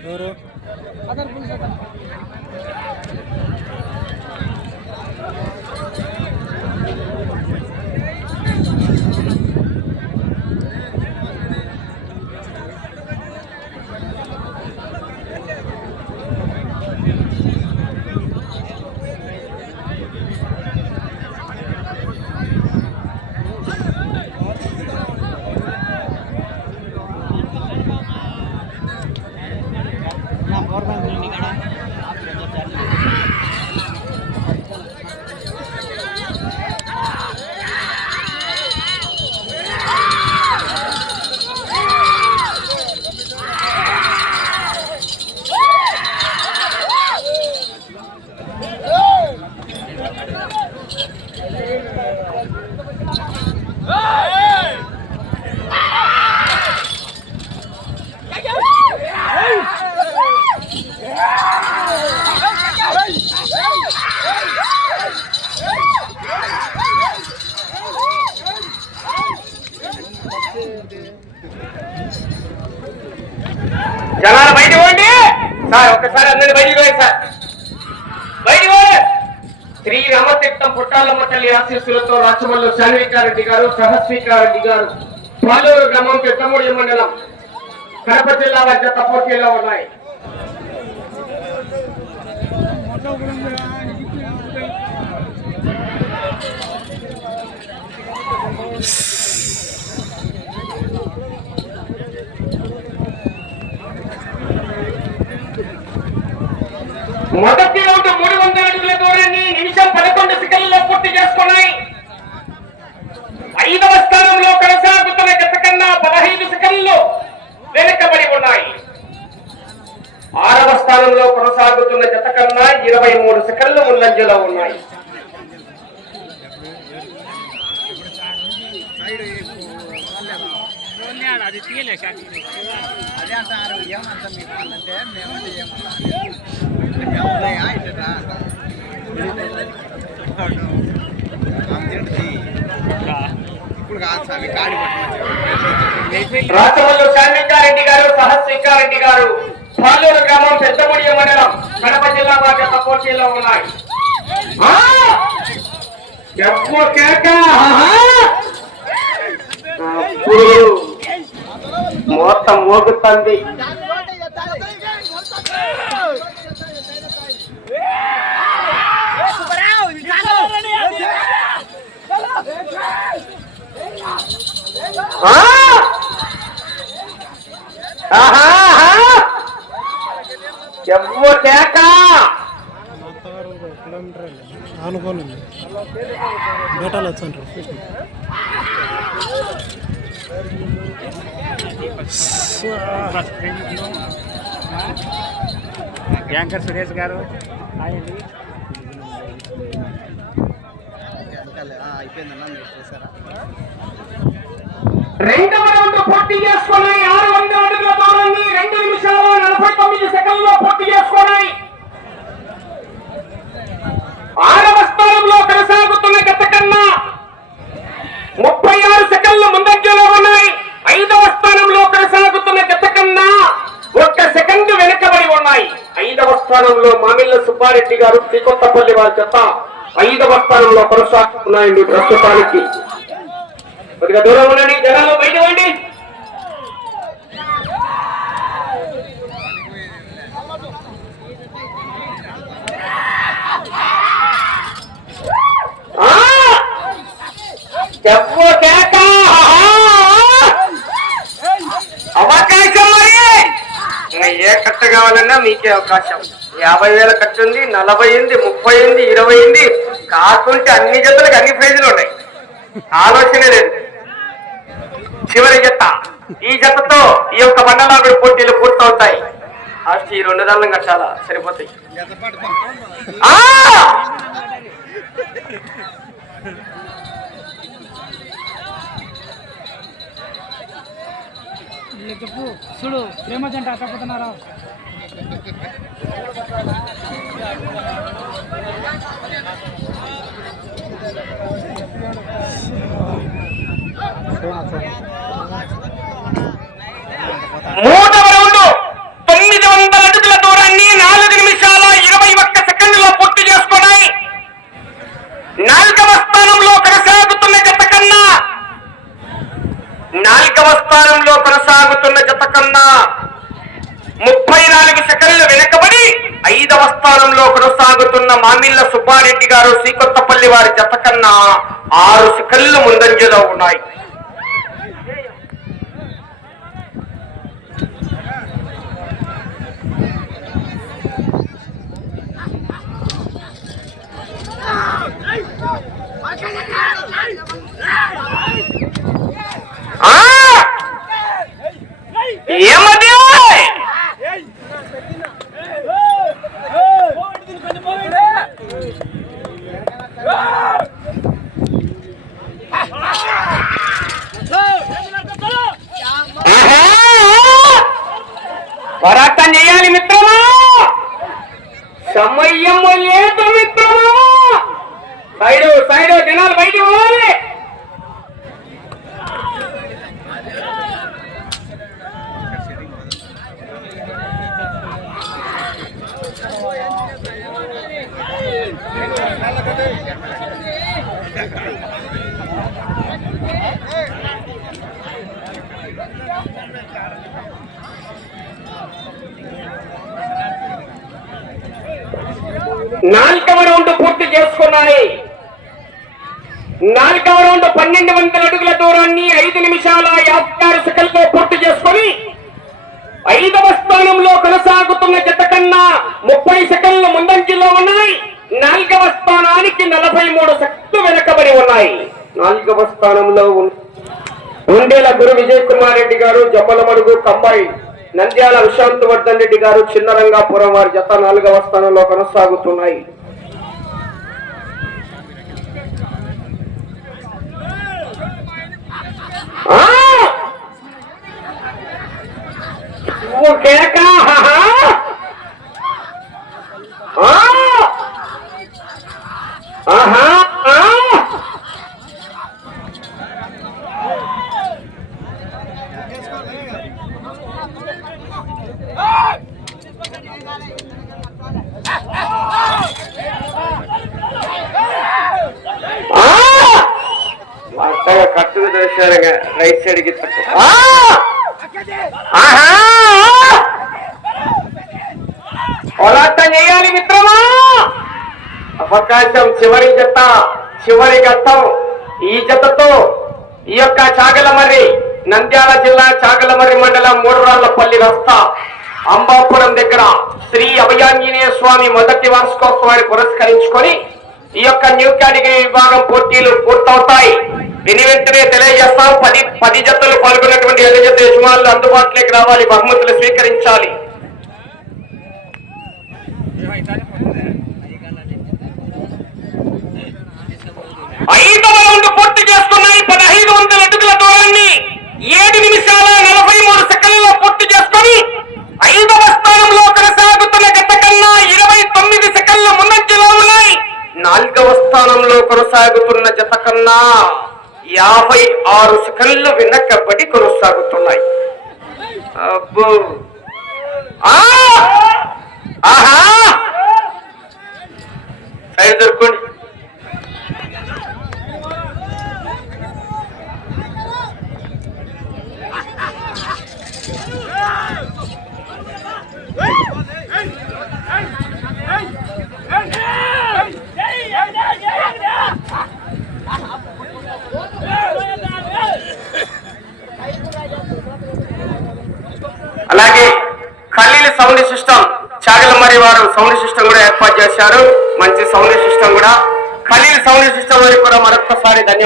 ಇವರು ಅದರ ಪುರುಷ జనాలు బయట పోండి. సార్ ఒక్కసారి అందరినీ బయటికి పోయి సార్. బయటికి పోయి శ్రీ రామతీర్థం పుట్టాలమ్మ తల్లి ఆశీస్సులతో రాచమల్లు శాన్వికారెడ్డి గారు సహస్వీకారెడ్డి గారు పాలూరు గ్రామం పెద్దమూడి మండలం కడప జిల్లా మధ్య తప్పకేలా ఉన్నాయి. మొదటి రౌండ్ మూడు వందల అడుగుల దూరాన్ని నిమిషం పదకొండు సెకండ్లలో పూర్తి చేసుకున్నాయి. ఐదవ స్థానంలో కొనసాగుతున్న గత కన్నా పదహైదు సెకండ్లు వెనుకబడి ఉన్నాయి. ఆరవ స్థానంలో కొనసాగుతున్న జత కన్నా ఇరవై మూడు సెకండ్లు ముందంజలో ఉన్నాయి. అది తీయలే అదే అంటారు ఏమంటే మేము అంటే ఏమన్నా ఏమన్నాయా గారు ఇప్పుడు కాదు రాచమల్లు గారు సహస్వికారెడ్డి గారు పాలూరు గ్రామం పెద్దముడియ మండలం కడప జిల్లా బాధ్యత పోటీలో ఉన్నాయి. ఆ! కేక! మొత్తం మోగుతుంది ఆ! ఆహా! ఆహా! చెప్పు కేక కిలోమీటర్ అనుకోని బేటాలు వచ్చాను యాంకర్ సురేష్ గారు ఆయనండి అయిపోయిందన్నా మీరు చూసారా? రెండవ రౌండ్ పూర్తి చేసుకున్నాయి. ఆరు వందల అడుగుల దూరాన్ని రెండు నిమిషాలు నలభై తొమ్మిది సెకండ్లో పూర్తి చేసుకున్నాయి. ఆరవ స్థానంలో కొనసాగుతున్న గత కన్నా ముప్పై ఆరు సెకండ్లు ముందంజలో ఉన్నాయి. ఐదవ స్థానంలో కొనసాగుతున్న గత కన్నా ఒక్క సెకండ్ వెనుకబడి ఉన్నాయి. ఐదవ స్థానంలో మామిళ్ళ సుబ్బారెడ్డి గారు శ్రీకొత్తపల్లి వారి చెత్త ఐదవ స్థానంలో కొనసాగుతున్నాయండి ప్రస్తుతానికి. కొద్దిగా దూరం ఉండండి జనాలు బయటవండి చెప్పు కేక! అవకాశం మరి! ఏ కట్ట కావాలన్నా మీకే అవకాశం. యాభై వేల కట్టు ఉంది నలభై ఉంది ముప్పై ఉంది ఇరవై ఉంది. కాకుంటే అన్ని జతలకు అన్ని ఫేజులు ఉన్నాయి. ఆలోచనే లేదు. చివరి జత. ఈ జతతో ఈ యొక్క మండలాగుడి పోటీలు పూర్తవుతాయి లాస్ట్ ఈ రెండు దాళ్ళం కట్టాలా సరిపోతాయి. చెప్పు చూడు ప్రేమ జంట అట్టపోతున్నారా Oh! ఉన్న మామిళ్ళ సుబ్బారెడ్డి గారు శ్రీకొత్తపల్లి వారి జత కన్నా ఆరు సెకండ్లు ముందంజలో ఉన్నాయి ఆ! ఏమది పోరాటం చేయాలి మిత్రమా సమయం లేదు మిత్రమా సైడు సైడు జనాలు బయటికి పోవాలి నాలుగవ రౌండ్ పూర్తి చేసుకున్నాయి. నాలుగవ రౌండ్ పన్నెండు వందల అడుగుల దూరాన్ని ఐదు నిమిషాల యాభై ఆరు పూర్తి చేసుకొని ఐదవ స్థానంలో కొనసాగుతున్న జత కన్నా ముప్పై సెకండ్ల ముందంజలో ఉన్నాయి. నాలుగవ స్థానానికి నలభై మూడు సెకండ్లు వెనకబడి ఉన్నాయి. నాలుగవ స్థానంలో ఉన్న ఉండేల గురు విజయ్ కుమార్ రెడ్డి గారు జమ్మలమడుగు కంబైన్. నంద్యాల విశాంత్ వర్ధన్ రెడ్డి గారు చిన్నరంగాపురం వారి జత నాలుగవ స్థానంలో కొనసాగుతున్నాయి. ఆహా! ఆ! కట్టుకు చేశారు రైట్ సైడ్కి పోరాటం చేయాలి మిత్రమా? అవకాశం చివరి జత చివరి గతం ఈ జతతో ఈ యొక్క చాగలమర్రి నంద్యాల జిల్లా చాగలమర్రి మండలం మూడరాళ్ళపల్లి రస్తా అంబాపురం దగ్గర. శ్రీ అభయాంజనేయ స్వామి మొదటి వార్షికోత్సవాన్ని పురస్కరించుకొని ఈ యొక్క న్యూ కేటగిరీ విభాగం పోటీలు పూర్తవుతాయి. దీని వెంటనే తెలియజేస్తాం. పది పది జతలు పాల్గొన్నటువంటి ఎన్ని జత యజమానులు అందుబాటులోకి రావాలి. బహుమతులు స్వీకరించాలి. ఐదవ రౌండ్ పూర్తి చేసుకున్నాయి పదహైదు వందల అడుగుల దూరాన్ని ఏడు నిమిషాల నలభై మూడు సెకండ్లలో పూర్తి చేసుకొని ఐదవ స్థానంలో కొనసాగి గత కన్నా ఇరవై తొమ్మిది సెకండ్ల ముందంజలో ఉన్నాయి. నాలుగవ స్థానంలో కొనసాగుతున్న జత కన్నా యాభై ఆరు సెకండ్లు వెనకబడి కొనసాగుతున్నాయి. అబ్బో! ఆ!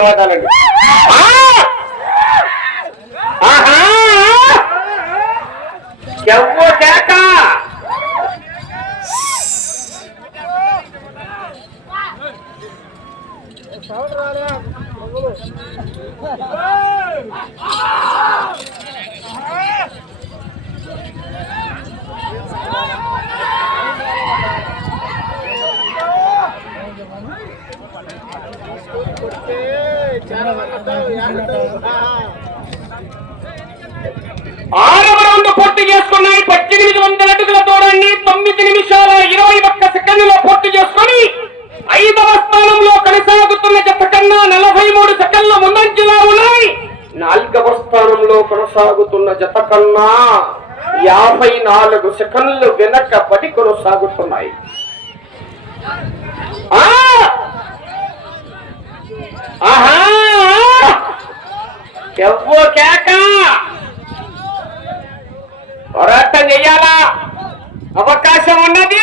ధన్యవాదాలండి. ఎవో ఆహా! ఎవ్వో కేక! ఆరవ రౌండ్ పూర్తి చేసుకున్నాయి పద్దెనిమిది వందల అడుగుల దూరాన్ని తొమ్మిది నిమిషాల ఇరవై ఒక్క సెకండ్లలో పూర్తి చేసుకొని ఐదవ స్థానంలో కొనసాగుతున్న జత కన్నా యాభై నాలుగు సెకండ్లు వెనక పడి కొనసాగుతున్నాయి. ఎవ్వో కేక! పోరాటం చెయ్యాలా అవకాశం ఉన్నది?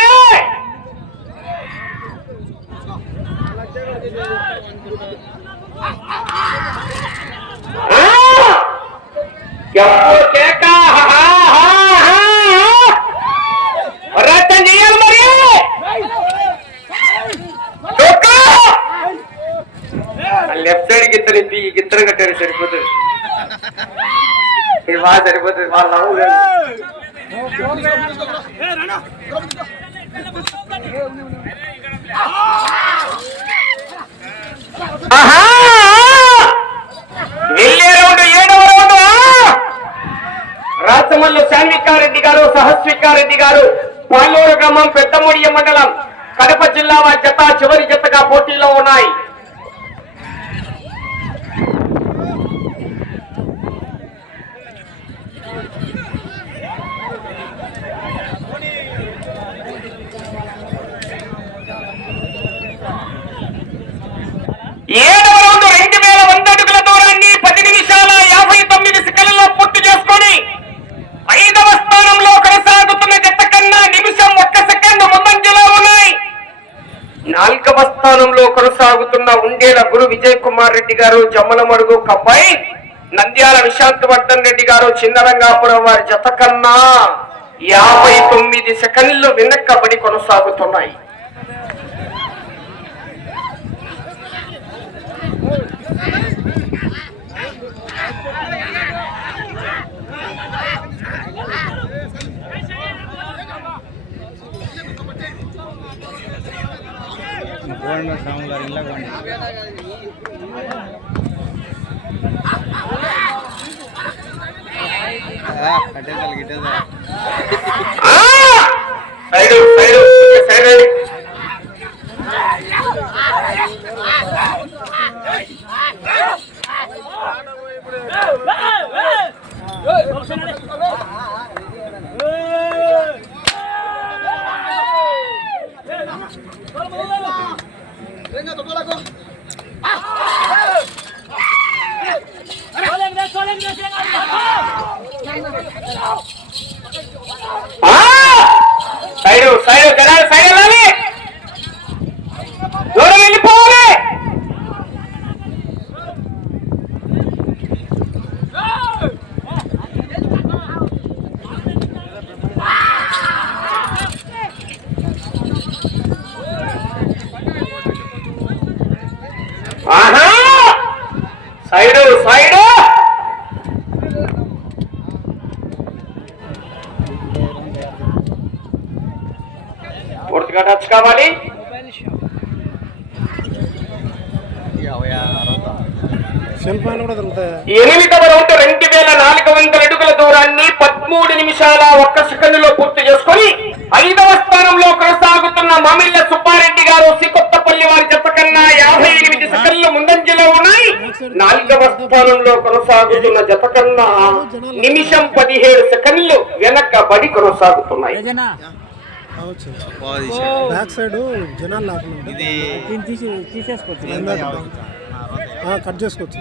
లెఫ్ట్ సైడ్ గిత్తరు ఎత్తి ఈ గిత్తరు కట్టారు సరిపోతుంది ఇది బాగా సరిపోతుంది వాళ్ళ రెడ్డి గారు పాలూరు గ్రామం పెద్దముడియ మండలం కడప జిల్లా వారి జత చివరి జతగా పోటీలో ఉన్నాయి. ఏడవ రౌండ్ రెండు వేల వంద అడుగుల దూరాన్ని పది నిమిషాల యాభై తొమ్మిది సెకండ్లలో పూర్తి చేసుకొని ఐదవ స్థానంలో కొనసాగుతున్న నిమిషం ఒక్క సెకండ్ ముందంజలో ఉన్నాయి. నాల్గవ స్థానంలో కొనసాగుతున్న ఉండేల గురు విజయ్ కుమార్ రెడ్డి గారు జమ్మలమడుగు కబ్బాయి నంద్యాల విశాంత్ వర్ధన్ రెడ్డి గారు చిన్నరంగాపురం వారి జత కన్నా యాభై తొమ్మిది సెకండ్లు వెనక్కబడి కొనసాగుతున్నాయి. గోల్డ్ సాముల ఇళ్ళ గోండి కట్టేసాలి గిట్టేసాలి ఆ! సైడు సైడు సైడ్ రండి. ఆ! సైడు సైడు జనాలు సైడ్ వెళ్ళాలి దూరం వెళ్ళిపోవాలి ఆహా సైడు సైడు పూర్తిగా టచ్ కావాలి యాభై అరవై సెల్ ఫోన్ కూడా దొరుకుతాయి ఎనిమిదవ రౌండ్ రెండు వేల నాలుగు వందల అడుగుల దూరాన్ని పదమూడు నిమిషాల ఒక్క సెకండ్లో పూర్తి చేసుకొని ఐదవ స్థానంలో కొనసాగుతున్న మామిళ్ళ సుబ్బారెడ్డి గారు సికొత్తపల్లి వారి జత కన్నా యాభై ఎనిమిది సెకండ్లు ముందంజలో ఉన్నాయి. నాలుగవ స్థానంలో కొనసాగుతున్న జత కన్నా నిమిషం పదిహేడు సెకండ్లు వెనకబడి కొనసాగుతున్నాయి. బ్యాక్ సైడ్ జనాలు లేకుండా తీసేసుకోవచ్చు. కట్ చేసుకోవచ్చు.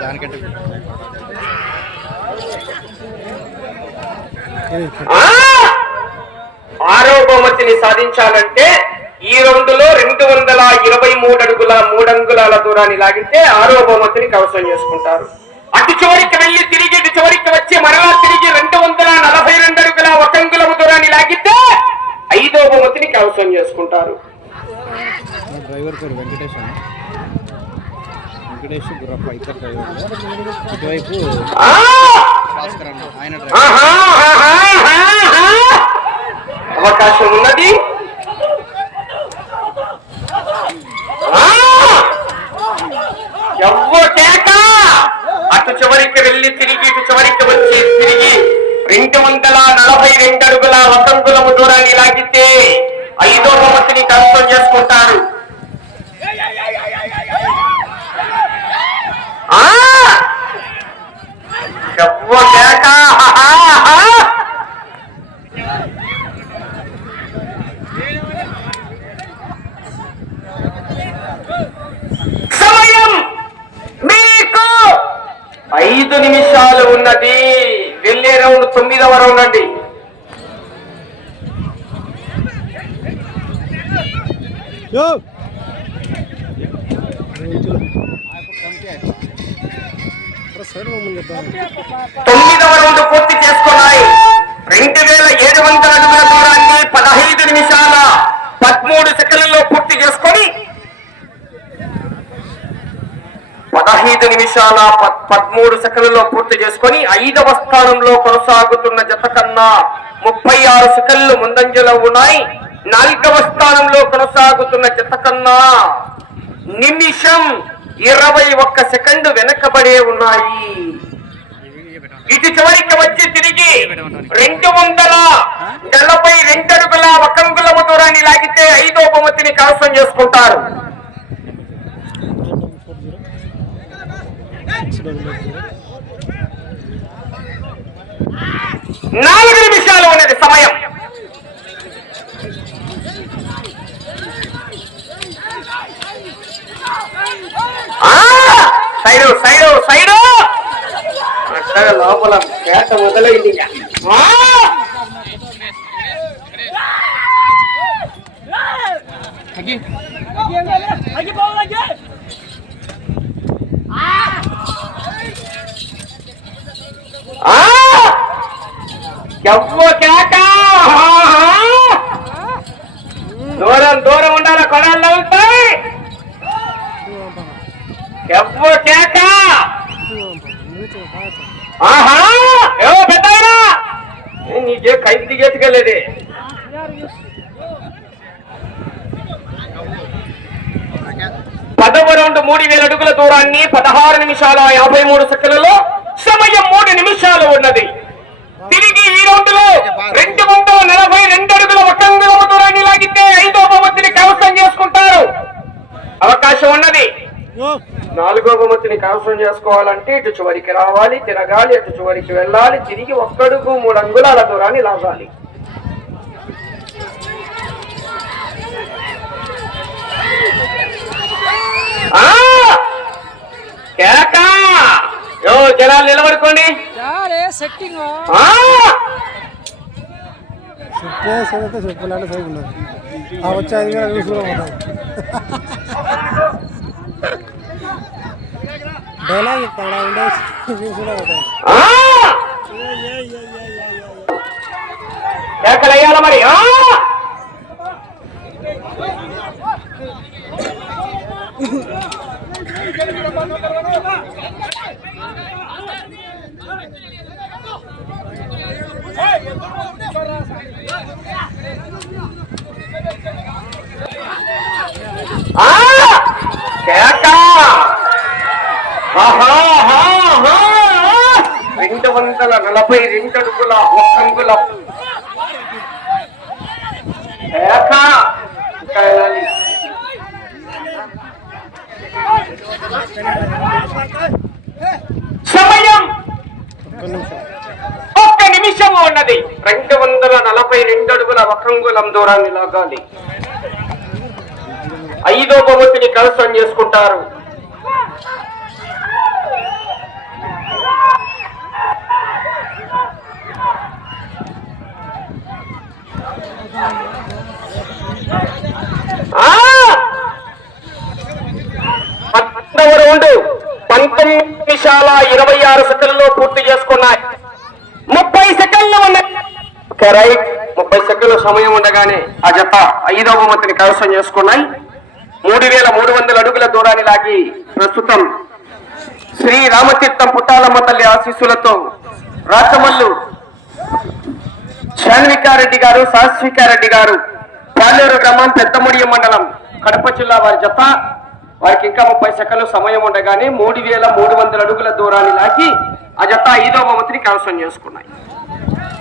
దానికంటే! ఆరో బహుమతిని సాధించాలంటే ఈ రౌండ్లో రెండు వందల ఇరవై మూడు అడుగుల మూడు అంగుళాల దూరాన్ని లాగితే ఆరో బహుమతిని కవసం చేసుకుంటారు. అటు చివరికి వెళ్ళి తిరిగి ఇటు చివరికి వచ్చి మరలా తిరిగి రెండు వందల నలభై రెండు అడుగుల ఒక అంగుళం దూరాన్ని లాగితే ఐదో బహుమతిని కవసం చేసుకుంటారు డ్రైవర్ పేరు వెంకటేష్ అన్న వెంకటేష్ గురప్ప ఇద్దరు డ్రైవర్ ఇటువైపు ఆ! భాస్కర్ అన్న ఆయన డ్రైవర్ ఆహా! ఆహా! ఆహా! అవకాశం ఉన్నది! ఎవ్వ కేక అటు చివరికి వెళ్ళి తిరిగి ఇటు చివరికి వచ్చి తిరిగి రెండు వందల నలభై రెండు అడుగుల వసంతులము దూరాన్ని లాగితే ఐదో సమస్యని కష్టం చేసుకుంటారు. చెప్ప రౌండ్ తొమ్మిదవ రౌండ్ అండి. తొమ్మిదవ రౌండ్ పూర్తి చేసుకున్నాయి. రెండు వేల ఏడు వందల అడుగుల దూరాన్ని పదహైదు నిమిషాల పదమూడు సెకండ్లలో పూర్తి చేసుకొని ఐదు నిమిషాల పద్- పదమూడు సెకండ్లలో పూర్తి చేసుకొని ఐదవ స్థానంలో కొనసాగుతున్న జత కన్నా ముప్పై ఆరు సెకండ్లు ముందంజలో ఉన్నాయి. నాలుగవ స్థానంలో కొనసాగుతున్న జత కన్నా నిమిషం ఇరవై ఒక్క సెకండ్ వెనకబడే ఉన్నాయి. ఇది చివరికి వచ్చి తిరిగి రెండు వందల నలభై రెండు అడుగుల ఒకంగులము దూరాన్ని లాగితే ఐదో బహుమతిని కవసం చేసుకుంటారు. నాలుగు నిమిషాలు ఉన్నది సమయం సైడు సైడు సైడు అక్కడ లోపల పేట మొదలైంది ఇక. ఆ! ఆ! ఎవ్వ కేక! దూరం దూరం ఉండాల కొడాలు అవుతాయి ఎవ్వ కేక! ఆహా! ఏవో పెద్ద నీకే కైపు దిగేట్టుకెళ్ళేది పదవ రౌండ్ మూడు వేల అడుగుల దూరాన్ని పదహారు నిమిషాల యాభై మూడు సెకండ్లలో సమయం మూడు నిమిషాలు ఉన్నది. తిరిగి ఈ రౌండ్లో రెండు వందల నలభై రెండు అడుగుల ఒకంగుల దూరాన్ని లాగితే ఐదో బహుమతిని కవసం చేసుకుంటారు. అవకాశం ఉన్నది. నాలుగో బహుమతిని కవసం చేసుకోవాలంటే ఇటు చివరికి రావాలి తిరగాలి అటు చివరికి వెళ్ళాలి తిరిగి ఒక్కడుగు మూడు అంగుళాల దూరాన్ని లాగాలి ఆ! కేక! యో జనాలు నిలబడుకోండి. చాలే సెట్టింగ్ ఆ! చెప్పే సరిగ్గా చెప్పాలంటే సరిగ్గా ఉన్నది. ఆ వచ్చే ఐదు వేల డైలాగ్ ఉండే వేయాల మరి ఆ! ఆ! కేక! ఆహా, ఆహా, ఆహా! రెండు వందల నలభై రెండు అడుగుల ఒక్క సమయం! నిమిషము ఉన్నది. రెండు వందల నలభై రెండు అడుగుల వక్రంగులం దూరాన్ని లాగాలి. ఐదో బహుమతిని కలసం చేసుకుంటారు. ఆ! రౌండ్ పంతొమ్మిది నిమిషాల ఇరవై ఆరు సెకండ్లో పూర్తి చేసుకున్నాయి. ముప్పై సెకండ్లు ఓకే, రైట్. ముప్పై సెకండ్ల సమయం ఉండగానే ఆ జత ఐదవ బహుమతిని కైవసం చేసుకున్నాయి. మూడు వేల మూడు వందల అడుగుల దూరాన్ని లాగి ప్రస్తుతం శ్రీ రామతీర్థం పుట్టాలమ్మ తల్లి ఆశీస్సులతో రాచమల్లు శాన్వికారెడ్డి గారు సాస్వికారెడ్డి గారు పాలేరు గ్రామం పెద్దముడియం మండలం కడప జిల్లా వారి జత. వారికి ఇంకా ముప్పై సెకండ్లు సమయం ఉండగానే మూడు వేల మూడు వందల అడుగుల దూరాన్ని లాగి ఆ జత ఐదవ బహుమతిని కైవసం చేసుకున్నాయి.